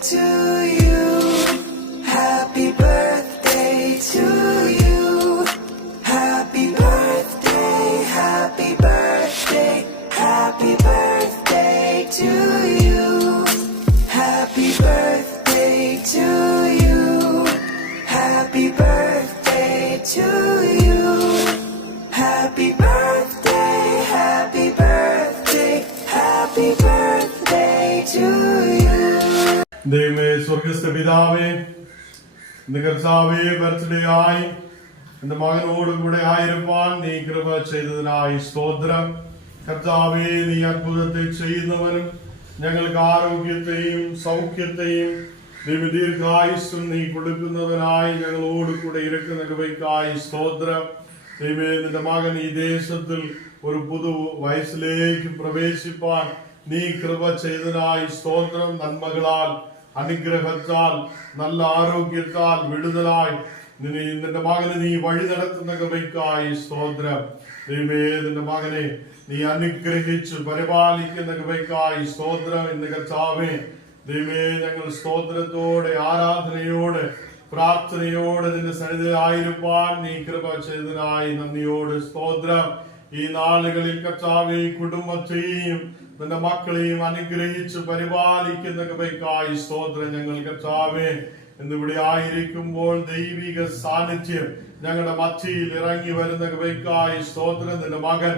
to you. Happy birthday to you. Happy birthday, happy birthday, happy birthday to you. Happy birthday to you. Happy birthday to you. Happy birthday, happy birthday, happy birthday to you. ദൈവമേ, സ്വർഗസ്ഥ പിതാവേ, ഇന്ന് കർത്താവേ birthday ആയി എന്റെ മകനോട് കൂടെ ആയിരിക്കാൻ നീ കൃപ ചെയ്തതിനായി സ്തോത്രം. കർത്താവേ, നീ അത്ഭുതത്തെ ചെയ്യുന്നവനും ഞങ്ങൾക്ക് ആരോഗ്യത്തെയും സൗഖ്യത്തെയും ദീർഘായുസ്സും നീ കൊടുക്കുന്നതിനായി ഞങ്ങളോട് കൂടെ ഇരിക്കുന്ന കൃപയ്ക്കായി സ്തോത്രം. ദൈവമേ, നിന്റെ മകൻ ഈ ദേശത്തിൽ ഒരു പുതു വയസ്സിലേക്ക് പ്രവേശിപ്പാൻ നീ കൃപ ചെയ്തതിനായി സ്തോത്രം. നന്മകളാൽ, അനുഗ്രഹത്താൽ, നല്ല ആരോഗ്യത്താൽ വിടുതലായി നിന്റെ മകനെ നീ വഴി നടത്തുന്ന കൃപയ്ക്കായി സ്തോത്രം. ദൈവമേ, നിന്റെ മകനെ നീ അനുഗ്രഹിച്ചു പരിപാലിക്കുന്ന കൃപയ്ക്കായി സ്തോത്രം. ഇന്ന് കർത്താവേ, ദൈവമേ, ഞങ്ങൾ സ്തോത്രത്തോടെ, ആരാധനയോടെ, പ്രാർത്ഥനയോടെ നിന്റെ സന്നിധിയിലായിരിക്കാൻ നീ കൃപ ചെയ്തതിനായി നന്ദിയോട് സ്തോത്രം. ഈ നാളുകളിൽ കർത്താവേ, കുടുംബത്തെയും നിന്റെ മക്കളെയും അനുഗ്രഹിച്ച് പരിപാലിക്കുന്ന കൃപയ്ക്കായി സ്തോത്രം. ഞങ്ങൾ കർത്താവേ, എന്നിവിടെ ആയിരിക്കുമ്പോൾ ദൈവിക സാന്നിധ്യം ഞങ്ങളുടെ മധ്യയിൽ ഇറങ്ങി വരുന്ന കൃപയ്ക്കായി സ്തോത്രം. നിന്റെ മകൻ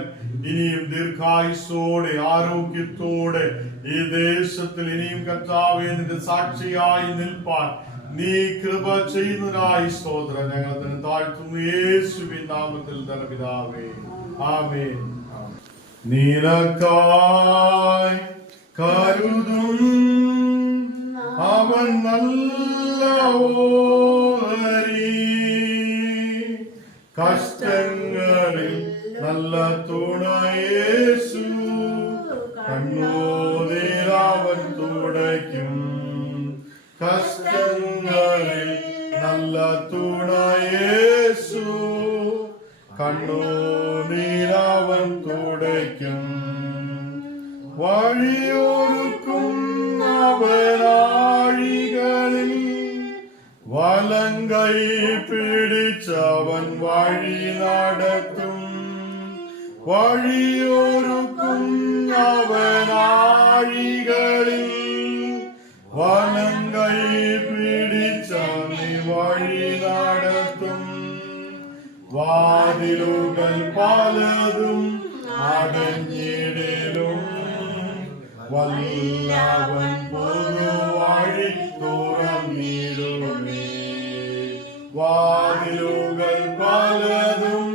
ഇനിയും ദീർഘായുസ്സോടെ ആരോഗ്യത്തോടെ ഈ ദേശത്തിൽ ഇനിയും കർത്താവേ നിന്റെ സാക്ഷിയായി നിൽപ്പാൻ നീ കൃപ ചെയ്യുന്നതിനായി സ്തോത്രം. ഞങ്ങൾ തന്നെ താഴ്ത്തുന്നു യേശുവിൻ നാമത്തിൽ തന്നെ പിതാവേ, ആമേൻ. നിനക്കായി കരുതും അവൻ നല്ല ഓഹരി, കഷ്ടങ്ങളിൽ നല്ല തുണ യേശു, കണ്ണുനീരവൻ തുടയ്ക്കും. കഷ്ടങ്ങളിൽ നല്ല തുണ യേശു, കണ്ണുനീരവൻ തുടയ്ക്കും. വഴിയൊരുക്കും അവനാഴികളിൽ, വലങ്കൈ പിടിച്ചവൻ വഴി നടത്തും. വഴിയൊരുക്കും അവനാഴികളിൽ, വലങ്കൈ പിടിച്ചവൻ വഴി നടത്തും. വാതിലുകൾ പലതും അടഞ്ഞിടലും, വല്ലവൻ പൊതുവഴി തുറന്നിടുമേ. വാതിലുകൾ പലതും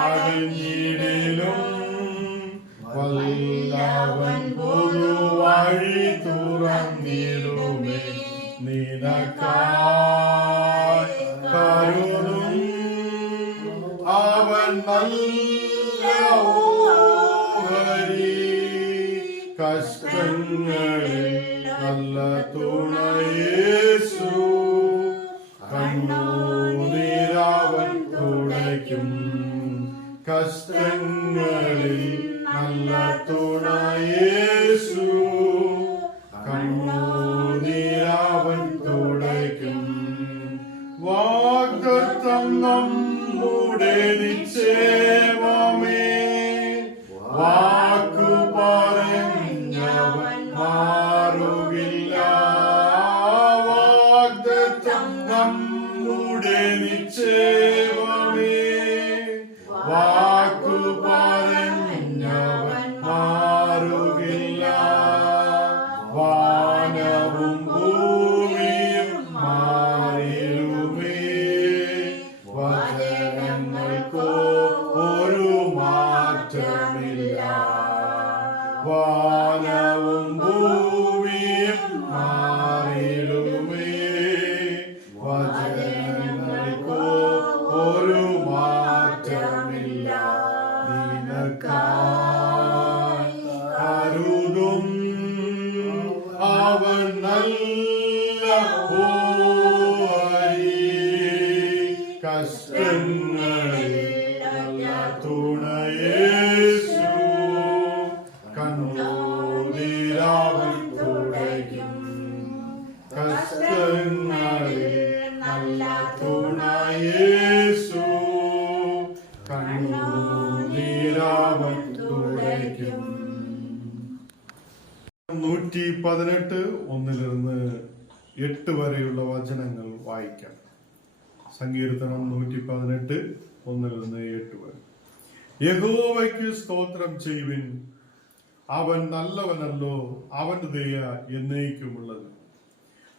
അടഞ്ഞിടലും, വല്ലവൻ പൊതുവഴി തുറന്നിടുമേ. നിനക്കായി കരുതും അവൻ നല്ല ഓഹരി, കഷ്ടങ്ങളിൽ നല്ല തുണ യേശു, കണ്ണുനീരവൻ തുടയ്ക്കും. കഷ്ടങ്ങളിൽ നല്ല തുണ യേശു, കണ്ണുനീരവൻ തുടയ്ക്കും. വാഗ്ദത്തം നമ്മുടെ നിശ്ചയമേ, വാക്കു പറഞ്ഞവൻ മാറുകില്ല. വാഗ്ദത്തം നമ്മുടെ നിശ്ചയമേ, വാക്കു പറഞ്ഞവൻ മാറുകില്ല. വാനവും ഭൂമിയും മാറിടുമേ, വചനങ്ങൾക്കോ ഒരു മാറ്റമില്ല. വാനവും ഭൂമിയും മാറിടുമേ, വചനങ്ങൾക്കോ ഒരു മാറ്റമില്ല. നിനക്കായി കരുതും അവൻ നല്ല ഓഹരി, കഷ്ടങ്ങളിൽ നല്ല തുണ യേശു, കണ്ണുനീരവൻ തുടയ്ക്കും. 118 1-8 വരെയുള്ള വചനങ്ങൾ വായിക്കാം. സങ്കീർത്തനം 118 1-8 വരെ. യഹോവയ്ക്ക് സ്തോത്രം ചെയ്യുവിൻ, അവൻ നല്ലവനല്ലോ, അവന്റെ ദയ എന്നേക്കുമുള്ളത്.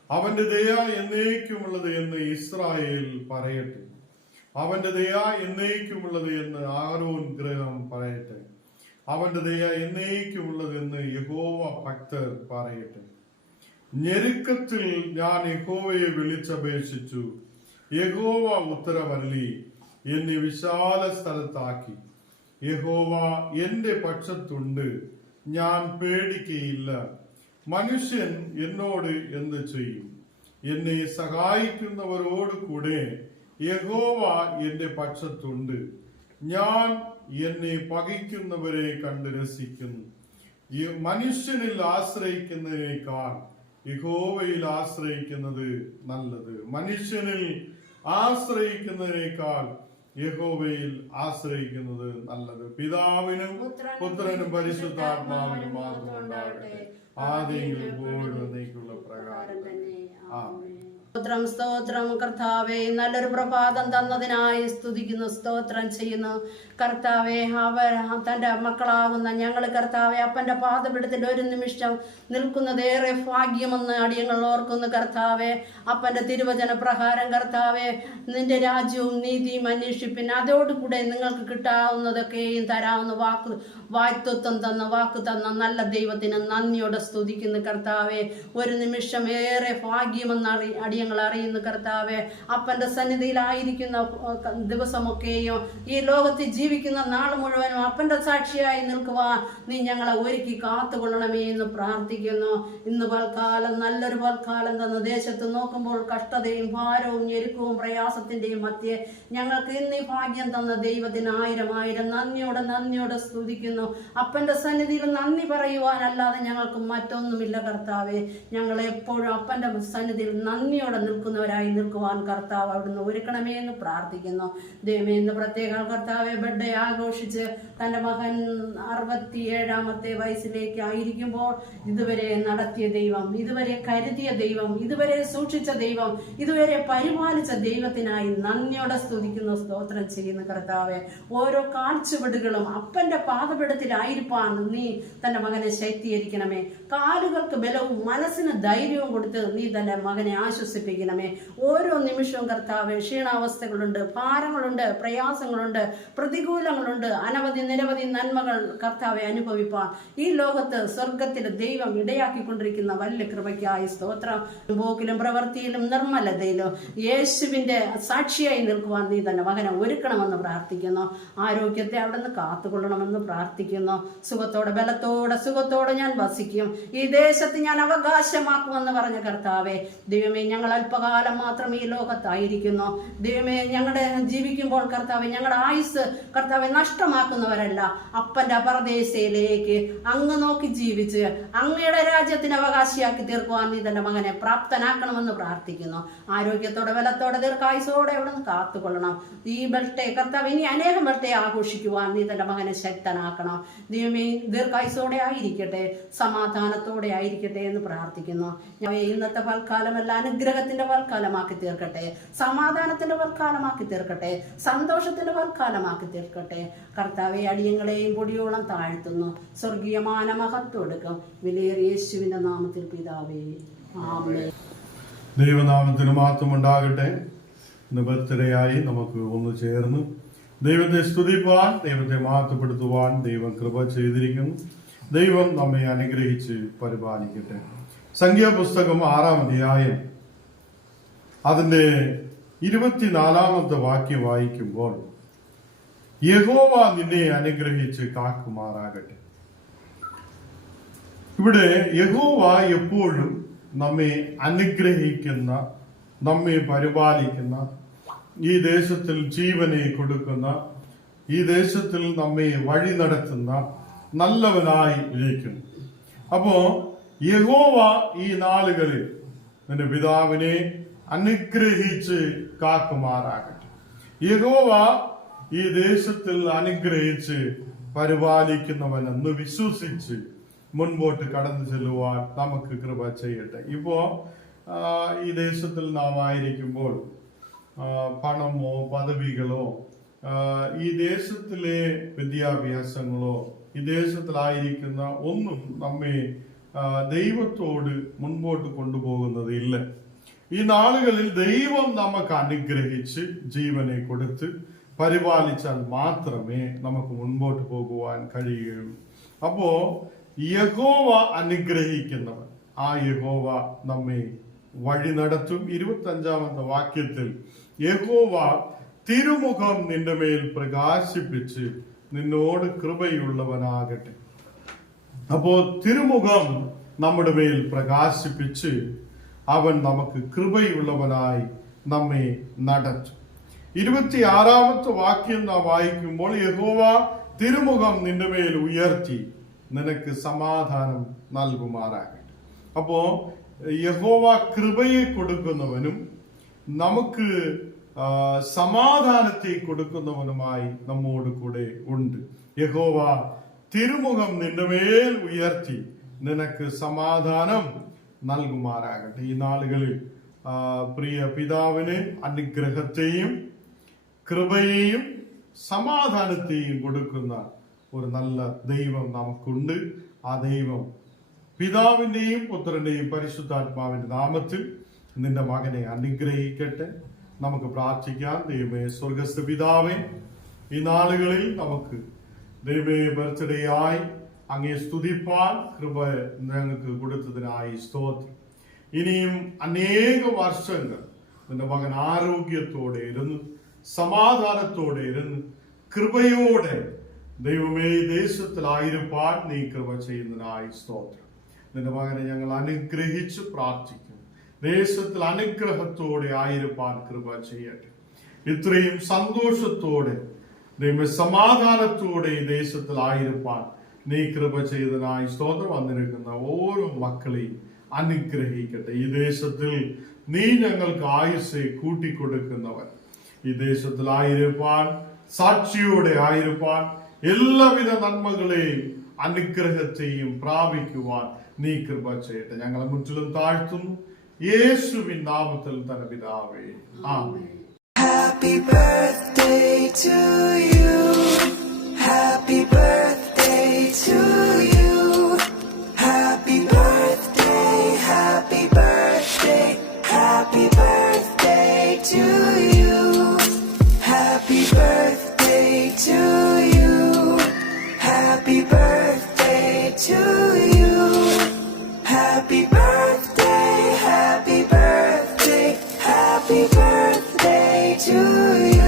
അവന്റെ ദയ എന്നേക്കുമുള്ളത് എന്ന് ഇസ്രായേൽ പറയട്ടെ. അവന്റെ ദയ എന്നേക്കുമുള്ളത് എന്ന് ആരോൻ ഗൃഹം പറയട്ടെ. അവന്റെ ദയ എന്നേക്കുമുള്ളത് എന്ന് യഹോവ ഭക്തർ പറയട്ടെ. ഞെരുക്കത്തിൽ ഞാൻ യഹോവയെ വിളിച്ചപേക്ഷിച്ചു, യഹോവ ഉത്തരമരുളി, എന്നെ വിശാല സ്ഥലത്താക്കി. യഹോവ എന്റെ പക്ഷത്തുണ്ട്, ഞാൻ പേടിക്കയില്ല. മനുഷ്യൻ എന്നോട് എന്ത് ചെയ്യും? എന്നെ സഹായിക്കുന്നവരോട് കൂടെ യഹോവ എന്റെ പക്ഷത്തുണ്ട്. ഞാൻ എന്നെ പകയ്ക്കുന്നവരെ കണ്ട് രസിക്കുന്നു. ഈ മനുഷ്യനിൽ ആശ്രയിക്കുന്നതിനേക്കാൾ യഹോവയിൽ ആശ്രയിക്കുന്നത് നല്ലത്. മനുഷ്യനിൽ ആശ്രയിക്കുന്നതിനേക്കാൾ യഹോവയിൽ ആശ്രയിക്കുന്നത് നല്ലത്. പിതാവിനും പുത്രനും പരിശുദ്ധാത്മാവിനും മാത്രം ഉണ്ടാകട്ടെ, ആദിയിൽ എപ്പോഴും എന്നേക്കുള്ള പ്രകാരം തന്നെ. ആമേൻ. സ്തോത്രം സ്തോത്രം കർത്താവേ, നല്ലൊരു പ്രഭാതം തന്നതിനായി സ്തുതിക്കുന്നു, സ്തോത്രം ചെയ്യുന്നു കർത്താവേ. അവർ തന്റെ മക്കളാകുന്ന ഞങ്ങൾ കർത്താവെ അപ്പന്റെ പാദപീഠത്തിൽ ഒരു നിമിഷം നിൽക്കുന്നതേറെ ഭാഗ്യമെന്ന് അടിയങ്ങൾ ഓർക്കുന്നു കർത്താവെ. അപ്പന്റെ തിരുവചന പ്രകാരം കർത്താവെ, നിന്റെ രാജ്യവും നീതിയും അന്വേഷിപ്പിൻ, അതോടുകൂടെ നിങ്ങൾക്ക് കിട്ടാവുന്നതൊക്കെയും തരാവുന്ന വായ്ത്വത്വം തന്ന വാക്ക് തന്ന നല്ല ദൈവത്തിന് നന്ദിയോടെ സ്തുതിക്കുന്നു കർത്താവെ. ഒരു നിമിഷം ഏറെ ഭാഗ്യമെന്ന് അടിയങ്ങൾ അറിയുന്നു കർത്താവെ. അപ്പന്റെ സന്നിധിയിലായിരിക്കുന്ന ദിവസമൊക്കെയും ഈ ലോകത്തിൽ ജീവിക്കുന്ന നാൾ മുഴുവനും അപ്പന്റെ സാക്ഷിയായി നിൽക്കുവാൻ നീ ഞങ്ങളെ ഒരുക്കി കാത്തുകൊള്ളണമേ എന്ന് പ്രാർത്ഥിക്കുന്നു. ഇന്ന് പൽക്കാലം നല്ലൊരു പൽക്കാലം തന്ന ദേശത്ത് നോക്കുമ്പോൾ കഷ്ടതയും ഭാരവും ഞെരുക്കവും പ്രയാസത്തിന്റെയും മധ്യേ ഞങ്ങൾക്ക് ഇന്ന് ഭാഗ്യം തന്ന ദൈവത്തിന് ആയിരം ആയിരം നന്ദിയോടെ സ്തുതിക്കുന്നു. അപ്പന്റെ സന്നിധിയിൽ നന്ദി പറയുവാനല്ലാതെ ഞങ്ങൾക്ക് മറ്റൊന്നുമില്ല കർത്താവെ. ഞങ്ങൾ എപ്പോഴും അപ്പന്റെ സന്നിധിയിൽ നന്ദിയോടെ നിൽക്കുന്നവരായി നിൽക്കുവാൻ കർത്താവ് അവിടുന്ന് ഒരുക്കണമേ എന്ന് പ്രാർത്ഥിക്കുന്നു. ദൈവമേ, ഇന്ന് പ്രത്യേക കർത്താവെ ബർത്ത്ഡേ ആഘോഷിച്ച് തന്റെ മകൻ 67ാമത്തെ വയസ്സിലേക്ക് ആയിരിക്കുമ്പോൾ ഇതുവരെ നടത്തിയ ദൈവം, ഇതുവരെ കരുതിയ ദൈവം, ഇതുവരെ സൂക്ഷിച്ച ദൈവം, ഇതുവരെ പരിപാലിച്ച ദൈവത്തിനായി നന്ദിയോടെ സ്തുതിക്കുന്നു, സ്തോത്രം ചെയ്യുന്നു കർത്താവെ. ഓരോ കാൽച്ചുവടുകളും അപ്പന്റെ പാദപീഠത്തിലായിരിക്കാൻ നീ തന്റെ മകനെ ശക്തീകരിക്കണമേ. കാലുകൾക്ക് ബലവും മനസ്സിന് ധൈര്യവും കൊടുത്ത് നീ തന്റെ മകനെ ആശ്വസിപ്പിക്കണമേ. ഓരോ നിമിഷവും കർത്താവെ ക്ഷീണാവസ്ഥകളുണ്ട്, ഭാരങ്ങളുണ്ട്, പ്രയാസങ്ങളുണ്ട്, പ്രതികൂലങ്ങളുണ്ട്, നിരവധി നന്മകൾ കർത്താവെ അനുഭവിപ്പാൻ ഈ ലോകത്ത് സ്വർഗത്തിൽ ദൈവം ഇടയാക്കിക്കൊണ്ടിരിക്കുന്ന വലിയ കൃപയ്ക്കായി സ്തോത്രം. പോക്കിലും പ്രവൃത്തിയിലും നിർമ്മലതയിലും യേശുവിന്റെ സാക്ഷിയായി നിൽക്കുവാൻ നീ തന്നെ മകനെ ഒരുക്കണമെന്ന് പ്രാർത്ഥിക്കുന്നു. ആരോഗ്യത്തെ അവിടുന്ന് കാത്തുകൊള്ളണമെന്ന് പ്രാർത്ഥിക്കുന്നു. സുഖത്തോടെ ഞാൻ വസിക്കും, ഈ ദേശത്ത് ഞാൻ അവകാശമാക്കുമെന്ന് പറഞ്ഞ കർത്താവെ, ദൈവമേ, ഞങ്ങൾ അല്പകാലം മാത്രം ഈ ലോകത്തായിരിക്കുന്നു. ദൈവമേ, ഞങ്ങളുടെ ജീവിക്കുമ്പോൾ കർത്താവെ ഞങ്ങളുടെ ആയുസ് കർത്താവെ നഷ്ടമാക്കുന്നവരല്ല. അപ്പന്റെ പരദേശയിലേക്ക് അങ്ങ് നോക്കി ജീവിച്ച് അങ്ങയുടെ രാജ്യത്തിന് അവകാശിയാക്കി തീർക്കുവാൻ നീ തന്റെ മകനെ പ്രാപ്തനാക്കണമെന്ന് പ്രാർത്ഥിക്കുന്നു. ആരോഗ്യത്തോടെ ബലത്തോടെ ദീർഘായുസോടെ അവിടെ നിന്ന് കാത്തുകൊള്ളണം. ഈ ബർത്ത്ഡേ കർത്താവ് ഇനി അനേകം ബർത്ത്ഡേ ആഘോഷിക്കുവാൻ നീ തന്റെ മകനെ ശക്തനാക്കണം. ദൈവമേ, ദീർഘായുസോടെ ആയിരിക്കട്ടെ, സമാധാനത്തോടെ ആയിരിക്കട്ടെ എന്ന് പ്രാർത്ഥിക്കുന്നു. ഇന്നത്തെ പൽക്കാലമല്ല അനുഗ്രഹത്തിന്റെ പൽക്കാലമാക്കി തീർക്കട്ടെ, സമാധാനത്തിന്റെ പൽക്കാലമാക്കി തീർക്കട്ടെ, സന്തോഷത്തിന്റെ പൽക്കാലമാക്കി തീർക്കട്ടെ. കർത്താവെ, അടിയങ്ങളെയും പൊടിയോളം താഴ്ത്തുന്നു. സ്വർഗീയമാന മഹത്വം എടുക്കും വിലയേറിയ യേശുവിന്റെ നാമത്തിൽ പിതാവേ, ആമേൻ. ദൈവനാമത്തിന് മഹത്വം ഉണ്ടാകട്ടെ. ഇന്ന് ബർത്ത്ഡേയായി നമുക്ക് ഒന്ന് ചേർന്ന് ദൈവത്തെ സ്തുതിപ്പാൻ, ദൈവത്തെ മഹത്വപ്പെടുത്തുവാൻ ദൈവം കൃപ ചെയ്തിരിക്കുന്നു. ദൈവം നമ്മെ അനുഗ്രഹിച്ച് പരിപാലിക്കട്ടെ. സംഖ്യാപുസ്തകം 6-ാം അധ്യായം അതിന്റെ 24-ാമത്തെ വാക്യം വായിക്കുമ്പോൾ, യഹോവ നിന്നെ അനുഗ്രഹിച്ച് കാക്കുമാറാകട്ടെ. ഇവിടെ യഹോവ എപ്പോഴും നമ്മെ അനുഗ്രഹിക്കുന്ന, നമ്മെ പരിപാലിക്കുന്ന, ഈ ദേശത്തിൽ ജീവനെ കൊടുക്കുന്ന, ഈ ദേശത്തിൽ നമ്മെ വഴി നടത്തുന്ന നല്ലവനായി ഇരിക്കുന്നു. അപ്പോ യഹോവ ഈ നാളുകളിൽ നിന്റെ പിതാവിനെ അനുഗ്രഹിച്ച് കാക്കുമാറാകട്ടെ. യഹോവ ഈ ദേശത്തിൽ അനുഗ്രഹിച്ച് പരിപാലിക്കുന്നവനെന്ന് വിശ്വസിച്ച് മുൻപോട്ട് കടന്നു ചെല്ലുവാൻ നമുക്ക് കൃപ ചെയ്യട്ടെ. ഇപ്പോ ഈ ദേശത്തിൽ നാം ആയിരിക്കുമ്പോൾ പണമോ പദവികളോ ഈ ദേശത്തിലെ വിദ്യാഭ്യാസങ്ങളോ ഈ ദേശത്തിലായിരിക്കുന്ന ഒന്നും നമ്മെ ദൈവത്തോട് മുൻപോട്ട് കൊണ്ടുപോകുന്നതില്ല. ഈ നാളുകളിൽ ദൈവം നമുക്ക് അനുഗ്രഹിച്ച് ജീവനെ കൊടുത്ത് പരിപാലിച്ചാൽ മാത്രമേ നമുക്ക് മുൻപോട്ട് പോകുവാൻ കഴിയുകയുള്ളൂ. അപ്പോ യഹോവ അനുഗ്രഹിക്കുന്നവൻ, ആ യഹോവ നമ്മെ വഴി നടത്തും. 25-ാമത്തെ വാക്യത്തിൽ യഹോവ തിരുമുഖം നിന്റെ മേൽ പ്രകാശിപ്പിച്ച് നിന്നോട് കൃപയുള്ളവനാകട്ടെ. അപ്പോ തിരുമുഖം നമ്മുടെ മേൽ പ്രകാശിപ്പിച്ച് അവൻ നമുക്ക് കൃപയുള്ളവനായി നമ്മെ നടത്തും. 26-ാമത്തെ വാക്യം നാം വായിക്കുമ്പോൾ യഹോവ തിരുമുഖം നിന്റെ മേൽ ഉയർത്തി നിനക്ക് സമാധാനം നൽകുമാറാകട്ടെ. അപ്പോ യഹോവ കൃപയെ കൊടുക്കുന്നവനും നമുക്ക് സമാധാനത്തെ കൊടുക്കുന്നവനുമായി നമ്മോട് കൂടെ ഉണ്ട്. യഹോവ തിരുമുഖം നിന്റെ മേൽ ഉയർത്തി നിനക്ക് സമാധാനം നൽകുമാറാകട്ടെ. ഈ നാളുകളിൽ പ്രിയ പിതാവിന് അനുഗ്രഹത്തെയും കൃപയെയും സമാധാനത്തെയും കൊടുക്കുന്ന ഒരു നല്ല ദൈവം നമുക്കുണ്ട്. ആ ദൈവം പിതാവിന്റെയും പുത്രന്റെയും പരിശുദ്ധാത്മാവിന്റെ നാമത്തിൽ നിന്റെ മകനെ അനുഗ്രഹിക്കട്ടെ. നമുക്ക് പ്രാർത്ഥിക്കാം. ദൈവമേ, സ്വർഗസ്ഥ പിതാവേ, ഈ നാളുകളിൽ നമുക്ക് ദൈവമേ ബർത്ത്ഡേ ആയി അങ്ങേ സ്തുതിപ്പാൻ കൃപ ഞങ്ങൾക്ക് കൊടുത്തതിനായി സ്തോത്രം. ഇനിയും അനേക വർഷങ്ങൾ നിന്റെ മകൻ ആരോഗ്യത്തോടെ ഇരുന്ന് സമാധാനത്തോടെ ഇരുന്ന് കൃപയോടെ ദൈവമേ ദേശത്തിലായിരുപ്പാൻ നീ കൃപ ചെയ്യുന്നതിനായി സ്തോത്രം. നിന്റെ മകനെ ഞങ്ങൾ അനുഗ്രഹിച്ച് പ്രാർത്ഥിക്കും. ദേശത്തിൽ അനുഗ്രഹത്തോടെ ആയിരുപ്പാൻ കൃപ ചെയ്യട്ടെ. ഇത്രയും സന്തോഷത്തോടെ ദൈവ സമാധാനത്തോടെ ഈ ദേശത്തിലായിരുപ്പാൻ നീ കൃപ ചെയ്തതിനായി സ്തോത്രം. വന്നിരിക്കുന്ന ഓരോ മക്കളെയും അനുഗ്രഹിക്കട്ടെ. ഈ ദേശത്തിൽ നീ ഞങ്ങൾക്ക് ആയുസ്സെ കൂട്ടിക്കൊടുക്കുന്നവൻ. ഈ ദേശത്തിലായിരുപ്പാൻ സാക്ഷിയോടെ ആയിരുപ്പാൻ എല്ലാവിധ നന്മകളെയും അനുഗ്രഹത്തെയും പ്രാപിക്കുവാൻ നീ കൃപ ചെയ്യട്ടെ. ഞങ്ങളെ മുற்றிലും താഴ്ത്തുന്നു യേശുവിൻ നാമത്തിൽ തന്നെ പിതാവേ, ആമേൻ. Happy birthday to you. Happy birthday to you. Happy birthday, happy birthday, happy birthday to you. Happy birthday to you. Happy birthday to you. Happy birthday, happy birthday, happy birthday to you.